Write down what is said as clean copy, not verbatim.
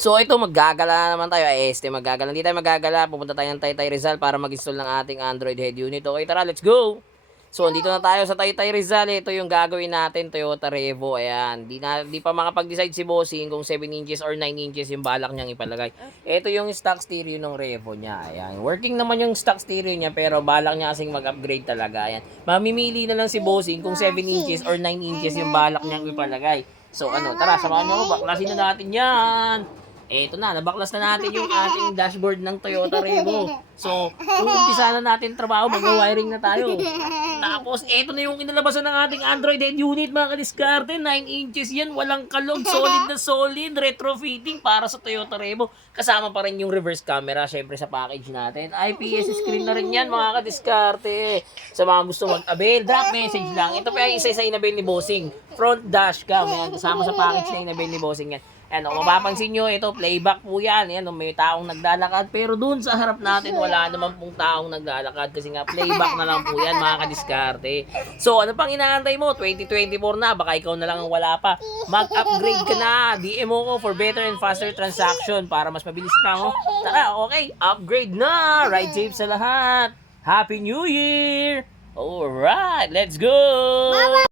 So ito maggagala naman tayo, maggagala. Hindi tayo maggagala, pupunta tayo ng Taytay Rizal para mag-install ng ating Android head unit. Okay, tara, let's go! So andito na tayo sa Taytay Rizal, ito yung gagawin natin, Toyota Revo. Ayan, di pa makapag-decide si Bossing kung 7 inches or 9 inches yung balak niyang ipalagay. Ito yung stock stereo ng Revo niya. Ayan, working naman yung stock stereo niya pero balak niya kasing mag-upgrade talaga. Ayan, mamimili na lang si Bossing kung 7 inches or 9 inches yung balak niyang ipalagay. So ano, tara, samahan niyo ako, baklasin na natin yan. Eto na, nabaklas na natin yung ating dashboard ng Toyota Revo. So, uumpisa na natin trabaho, mag-wiring na tayo. Tapos, eto na yung inalabasan ng ating Android head unit, mga kadiskarte. 9 inches yan, walang kalog, solid na solid, retrofitting para sa Toyota Revo. Kasama pa rin yung reverse camera, syempre sa package natin. IPS screen na rin yan, mga kadiskarte. Sa mga gusto mag-avail, drop message lang. Ito pa yung isa-isa inavail ni Bossing. Front dash cam, yan, kasama sa package na inavail ni Bossing yan. Ano, mapapansin nyo, ito, playback po yan. Yan, may taong naglalakad. Pero dun sa harap natin, wala naman pong taong naglalakad. Kasi nga, playback na lang po yan, mga kadiskarte. So, ano pang inaantay mo? 2024 na, baka ikaw na lang ang wala pa. Mag-upgrade ka na. DM mo ko for better and faster transaction para mas mabilis na ako. Tara, okay, upgrade na. Ride safe sa lahat. Happy New Year! Alright, let's go!